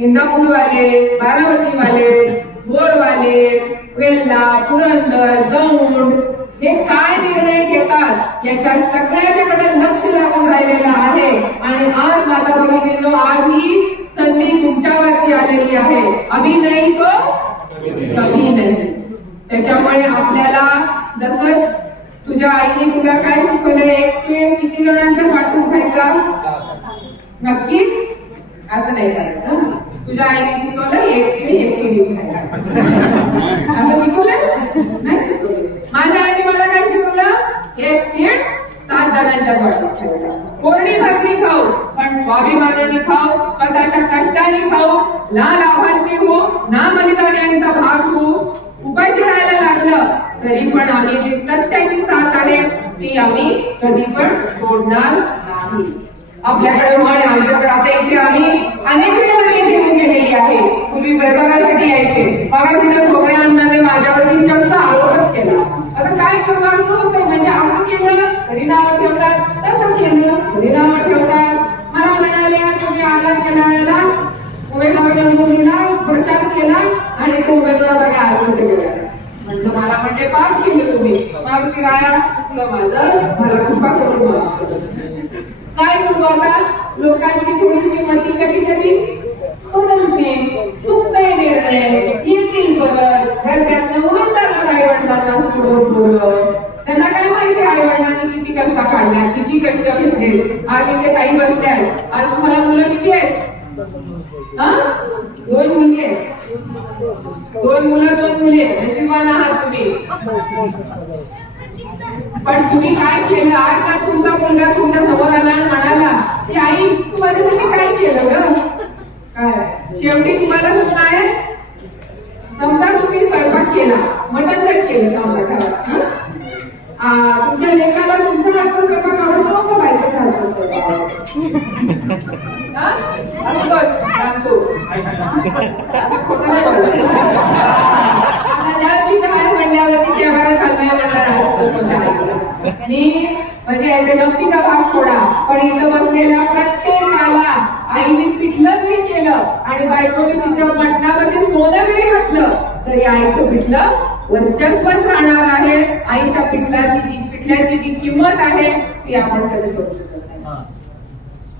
इंदापूरवाले, बारामतीवाले, गोळवाले, वेल्ला, पुरंदर, दौंड हे काय निर्णय घेतात याच्या सगळ्याच्याकडे लक्ष लागून राहिलेलं आहे. आणि आज माझ्या भगिनींनो, आज ही संधी तुमच्यावरती आलेली आहे. अभी नाही तो कभी नाही. त्याच्यामुळे आपल्याला जसं तुझ्या आईने तुला काय शिकवलं, एक तीळ किती जणांचा वाटून खायचा, नक्की असं नाही करायचं. तुझ्या आईने शिकवलं एक तीळ एक केळी खायचं, असं शिकवलं नाही शिकवलं. माझ्या आईने मला काय शिकवलं, एक तीळ 7 जणांच्या वाटून खायचा. कोरडी भाकरी खाऊ पण स्वाभिमानाने खाऊ, स्वतःच्या कष्टाने खाऊ, ना लाभार्थी हो ना बलिदान्यांचा भाग हो. उपाशी राहायला लागलं तरी पण आम्ही जी सत्याची साथ आहे ती आम्ही कधी पण सोडणार नाही. आपल्याकडे म्हण, आमच्याकडे आता इथे आम्ही अनेक वेळा घेऊन गेलेली आहे. पूर्वी प्रचारासाठी यायचे, मगाशी तर भोगळे अण्णाने माझ्यावरती चक्क आरोपच केला. आता काय करू, असं होतं म्हणजे असं केलं तरी नावं ठेवतात, तसं केलं तरी नावं ठेवतात. मला म्हणाले तुम्ही आला केला उमेदवार निवडून दिला, प्रचार केला आणि तो उमेदवार बघा आज कुठे गेला. म्हटलं मला म्हणजे पाप केलं तुम्ही, मारुती राया चुकलं माझं, मला कृपा करून काय करू. आता लोकांची थोडीशी मती कधी कधी बदलते, चुकतंय निर्णय, येतील परत घरच्यातनं उडून जाणार आई वडिलांना सोडून. त्यांना काय माहिती आई वडिलांनी किती कष्ट काढल्या, किती कष्ट घेतले. आज इथे ताई बसल्या, आज तुम्हाला मुलं किती आहेत? 2 मुली आहेत, 2 मुलं 2 मुली आहेत. नशिबान आहात तुम्ही. पण तुम्ही काय केलं? आज का तुमचा मुलगा तुमच्या समोर आला आणि म्हणाला की आई तू माझ्यासाठी काय केलं ग? काय शेवटी तुम्हाला सुना आहे, समजा तुम्ही स्वयंपाक केला, मटण जर केलं समजा घरात, तुमच्या लेकाला तुमच्या हातचा स्वयंपाक आवडतो का बायकोच्या हातचा स्वयंपाक? खोटं नाही बोलत. आता जास्ती काय म्हणल्यावरती कॅमेरा चाललाय म्हणणार मी म्हणजे याच्या गमतीचा भाग सोडा, पण इथं बसलेल्या प्रत्येकाला आईने पिठलं जरी केलं आणि बायकोने तिथं मटणामध्ये सोनं जरी घातलं तरी आईचं पिठलं वर्चस्वच राहणार आहे. आईच्या पिठल्याची जी किंमत आहे ती आपण कधी करू शकत नाही.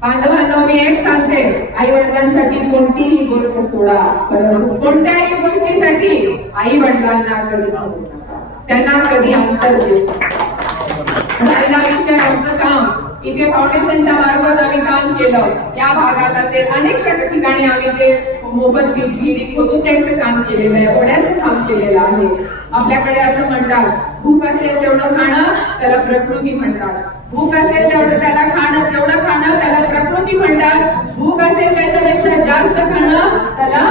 बांधवांनो, मी एक सांगते, आई वडिलांसाठी कोणतीही गोष्ट सोडा, परंतु कोणत्याही गोष्टीसाठी आई वडिलांना कधी सोडू नका, त्यांना कधी अंतर देऊ नका. पहिला विषय आमचं काम इथे फाउंडेशनच्या मार्फत आम्ही काम केलं. या भागात असेल अनेक ठिकाणी आम्ही जे मोफत विहिरी खोदून त्यांचं काम केलेलं आहे, ओढ्याचं काम केलेलं आहे. आपल्याकडे असं म्हणतात, भूक असेल तेवढं खाणं त्याला प्रकृती म्हणतात. भूक असेल तेवढं त्याला खाणं, तेवढं खाणं त्याला प्रकृती म्हणतात. भूक असेल त्याच्यापेक्षा जास्त खाणं त्याला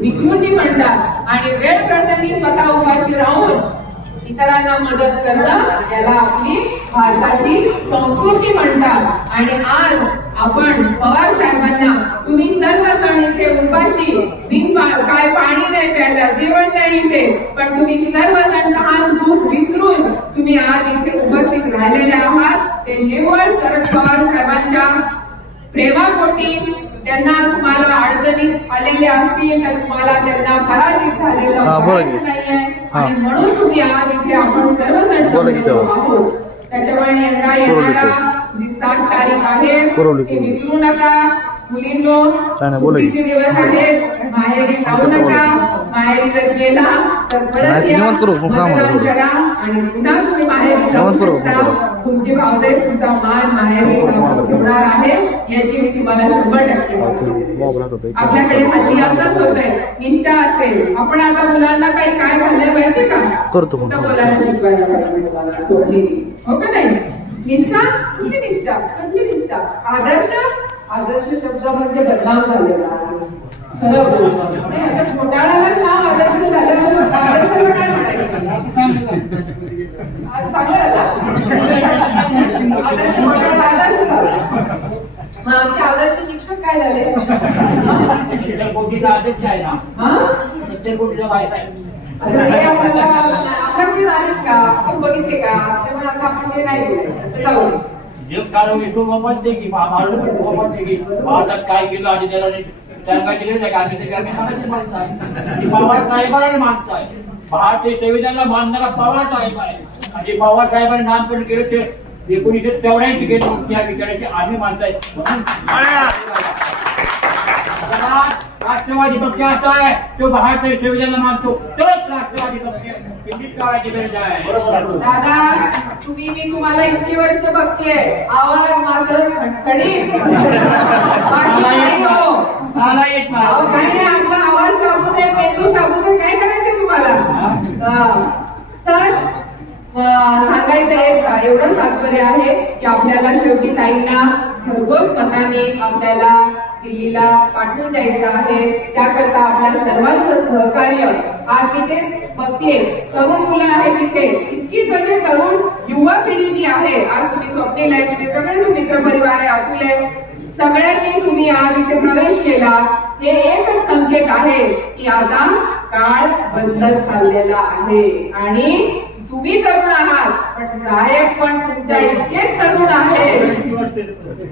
विकृती म्हणतात. आणि वेळ प्रसंगी स्वतः उपाशी राहून इतरांना मदत करणं त्याला आपली भारताची संस्कृती म्हणतात. आणि आज आपण पवार साहेबांना तुम्ही सर्वजण इथे उपाशी, काय पाणी नाही प्यायला, जेवण नाही इथे, पण तुम्ही सर्वजण तहान भूक विसरून तुम्ही आज इथे उपस्थित राहिलेले आहात. ते निव्वळ शरद पवार साहेबांच्या प्रेमापोटी, त्यांना तुम्हाला अडचणीत आलेले असतील तर तुम्हाला त्यांना पराजित झालेलं नाहीये आणि म्हणून तुम्ही आज इथे आपण सर्वजण आहोत. त्याच्यामुळे यंदा येणारा जी 7 तारीख आहे ती विसरू नका. मुलींनो, सुट्टीचे दिवस आहेत, माहेरी जाऊ नका. माहेरी जर गेला तर परत या, मतदान करा आणि पुन्हा तुम्ही माहेरी जाऊ शकता. तुमची भावजाई तुमचा मान माहेरी ठेवणार आहे याची मी तुम्हाला 100% आपल्याकडे हल्ली असंच होतंय. निष्ठा असेल, आपण आता मुलांना काही काय झालं माहितीये का, बोलायला शिकवायला पाहिजे, हो का नाही? निष्ठा, कुठली निष्ठा, कसली निष्ठा? आदर्श शब्द म्हणजे बदनाम झालेला आहे. खरं बोल, घोटाळ्यालाच नाव आदर्श झालं, आदर्शाला काय म्हणायचं? आमचे आदर्श शिक्षक काय झाले? आपल्याकडे आलेत का, आपण बघितले का? त्यामुळे आता आपण ते नाही बोलायचं. भारतात काय केलं आणि त्याला त्यांना तिकडे आम्ही पवार साहेबांना मानताय. भारतीय संविधानाला मानणारा पवार साहेब आहे आणि पवार साहेबांनी नामकरण केलं ते 1984 केलं त्या विचाराची आम्ही मानताय. राष्ट्रवादी पक्ष असा आहे तो भारतीय संविधानाला मानतो तोच राष्ट्रवादी पक्ष काळाची गरज आहे. दादा मी तुम्हाला इतकी वर्ष बघतेय, आवाज मात्र खडखडीत काही नाही. आपला आवाज शाबूत आहे, मेंदू शाबूत आहे, काय करायचं तुम्हाला? तर सांगायचं आहे का, एवढं तात्पर्य आहे की आपल्याला शेवटी ताईंना भरघोस मताने आपल्याला दिल्लीला पाठवून द्यायचं आहे. त्याकरता आपल्या सर्वांचं सहकार्य आज मी तेच बघते, तरुण मुलं आहेत तिथे, इतकी म्हणजे तरुण युवा पिढी जी आहे, आज तुम्ही स्वप्नील आहे, तुम्ही सगळे जो मित्र परिवार आहे, अतुल आहे, सगळ्यांनी तुम्ही आज इथे प्रवेश केला. हे एकच संकेत आहे की आता काळ बदलत चाललेला आहे आणि तुम्ही तरुण आहात, पण साहेब पण तुमच्या इतकेच तरुण आहेत.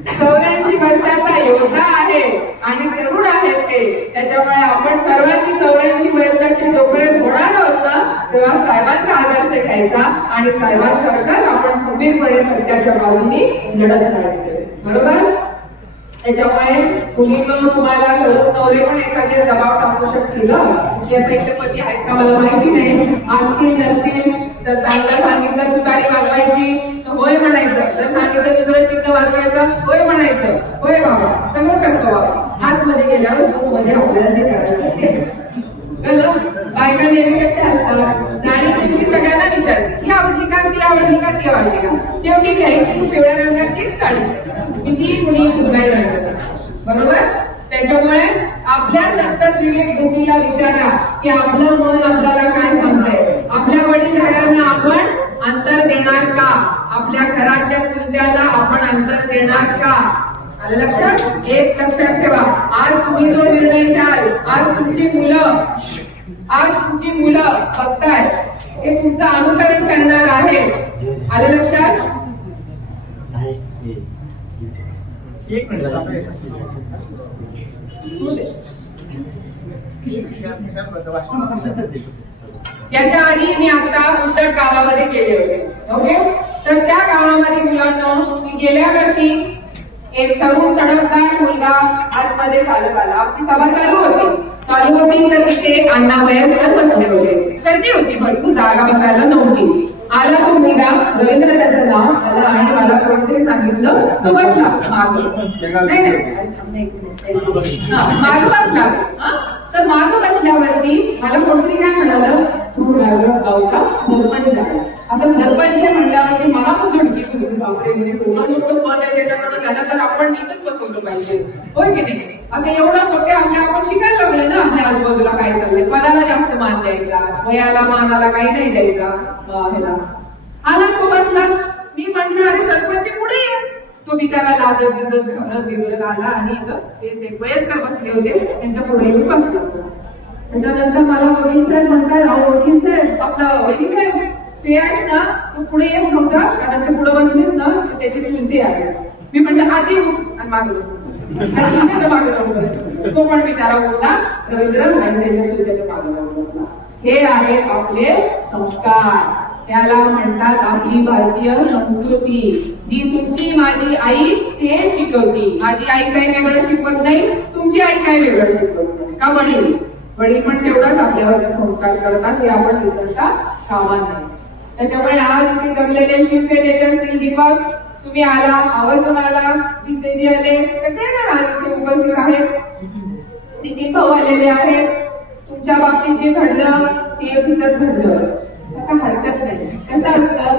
84 वर्षाचा योद्धा आहे आणि तरुण आहेत ते. त्याच्यामुळे आपण सर्वांनी 84 वर्षाचे जोपर्यंत होणार होतं तेव्हा साहेबांचा आदर्श घ्यायचा आणि साहेबांसारखाच आपण खंबीरपणे सत्याच्या बाजूने लढत राहायचं. बरोबर? त्याच्यामुळे मुलींना तुम्हाला तरुण नवरे पण एखादे दबाव टाकू शकतील की आता इथे पती आहेत का मला माहिती नाही, असतील नसतील. तर चांगलं सांगितलं तुतारी वाजवायची तर होय म्हणायचं, जर सांगितलं दुसरं चिन्ह वाजवायचं होय म्हणायचं. होय बाबा, सगळं करतो बाबा. आतमध्ये गेल्यावर मध्ये आपल्याला जे करायचं ते कळलं. बायका नेहमी कशा असतात, जाणी शेवटी सगळ्यांना विचारते ही आवडली का, ती आवडली का, ती आवडली का, शेवटी घ्यायची तू पिवळ्या रंगाची साडी, किती कुणी कुठलाही रंगाचा. बरोबर? त्याच्यामुळे आपल्या सतत विवेक बुद्धीला विचारा की आपलं मन आपल्याला काय सांगतंय. आपल्या वडीलधाऱ्यांना आपण अंतर देणार का, आपल्या घरातल्या चुलत्याला आपण अंतर देणार का? आलं लक्षात? एक लक्षात ठेवा, आज तुम्ही जो निर्णय घ्याल, आज तुमची मुलं बघताय, हे तुमचं अनुकरण करणार आहे. आलं लक्षात? एक मिनिट याच्या आधी मी आता उद्धट गावामध्ये गेले होते. ओके, तर त्या गावामध्ये मुलांना मी गेल्यावरती एक तरुण तडफदार मुलगा आतमध्ये चालत आला. आमची सभा चालू होती तर तिथे एक अण्णा वयस्कर बसले होते. गर्दी होती, भरपूर जागा बसायला नव्हती. आला तो मुलगा, रवींद्र त्याचं नाव आलं आणि मला कोणीतरी सांगितलं तो बसला माग बसला. तर माग बसल्यावरती मला कोणतरी काय म्हणालं, तू राजस गावचा सरपंच आहे. आता सरपंच म्हणल्यावरती मला पण धडकी त्याला तर आपण नीटच बसवलं पाहिजे, होय की नाही? आता एवढं मोठे आपण शिकायला लागले ना आपल्या आजूबाजूला काय चाललंय. पदाला जास्त मान द्यायचा, वयाला मानाला काही नाही द्यायचा. आला तो बसला. मी म्हटलं अरे सरपंच पुढे ये. तो बिचारा लाजत बिजत घाबरत बिबरत आला आणि ते वयस्कर बसले होते त्यांच्या पुढे येऊन बसला. त्याच्यानंतर मला वकील साहेब म्हणतात, अहो वकील साहेब, आपला वकील साहेब ते आहेत ना, तो पुढे येत नव्हता कारण ते पुढे बसलेत ना त्याची चुलते आहे. मी म्हटलं आधी उठ आणि मागे बसतो, मागे जाऊन बसतो. तो पण बिचारा उठला, रवींद्र आणि त्याच्या चुलत्याच्या मागे जाऊन बसला. हे आहे आपले संस्कार. त्याला म्हणतात आपली भारतीय संस्कृती, जी तुमची माझी आई ते शिकवती. माझी आई काही वेगळं शिकवत नाही, तुमची आई काही वेगळं शिकवत नाही. का वडील पण तेवढाच आपल्यावर संस्कार करतात, हे आपण विसरता कामा नाही. त्याच्यामुळे आज इथे जमलेले शिवसेनेचे असतील दीपक, तुम्ही आला, आवर्जून आला, पिसेजी आले, सगळेजण आज इथे उपस्थित आहेत. नितीन भाऊ आलेले आहेत. तुमच्या बाबतीत जे घडलं ते तिथंच घडलं, आता हरकत नाही. कसं असतं,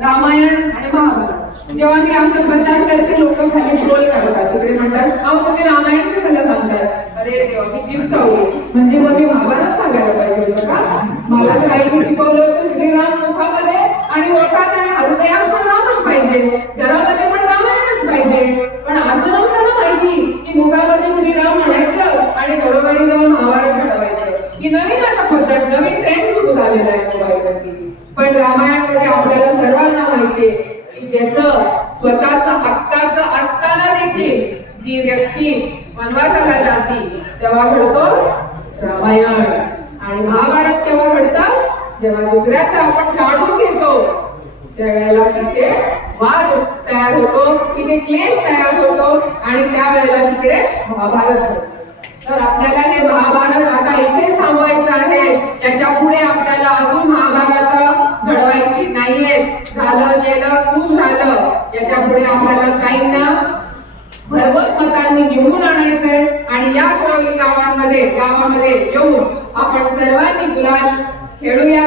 रामायण आणि महाभारत जेव्हा मी आमचा प्रचार करते लोक खाली ट्रोल करतात, तिकडे म्हणतात अहो तुम्ही रामायण कशाला सांगतात. अरे देवा, मी जीव चावली म्हणजे मग मी महाभारत सांगायला पाहिजे होतं का? मला तर आईने शिकवलं होतं श्रीराम मुखामध्ये आणि ओठात आणि हृदयात पण रामच पाहिजे, घरामध्ये पण रामायणच पाहिजे. पण असं नव्हतं ना माहिती की मुखामध्ये श्रीराम म्हणायचं आणि घरोघरी जाऊन महाभारत घडवायचं. ही नवीन आता पद्धत, नवीन ट्रेंड सुरू झालेला आहे मोबाईलवरती. पण रामायणामध्ये आपल्याला सर्वांना माहितीये की ज्याचं स्वतःचं हक्काचं असताना देखील जी व्यक्ती वनवासाला जाती तेव्हा घडतो रामायण. आणि महाभारत केव्हा घडतं? जेव्हा दुसऱ्याचा आपण काढून घेतो त्यावेळेला तिथे वाद तयार होतो, तिथे क्लेश तयार होतो आणि त्यावेळेला तिकडे महाभारत होतं. तर आपल्याला हे महाभारत आता इथेच थांबवायचं आहे. त्याच्या पुढे आपल्याला अजून महाभारत घडवायची नाहीये. झालं गेलं खूप झालं. याच्या पुढे आपल्याला काहींना भरघोस मतांनी निवडून आणायचंय आणि या कुरवली गावामध्ये येऊन आपण सर्वांनी गुलाल खेळूया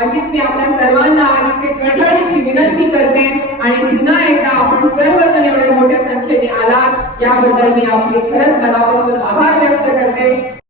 अशीच मी आपल्या सर्वांना आज इथे कळकळीची विनंती करते. आणि पुन्हा एकदा आपण सर्वजण एवढ्या मोठ्या संख्येने आलात याबद्दल मी आपले खरंच मनापासून आभार व्यक्त करते.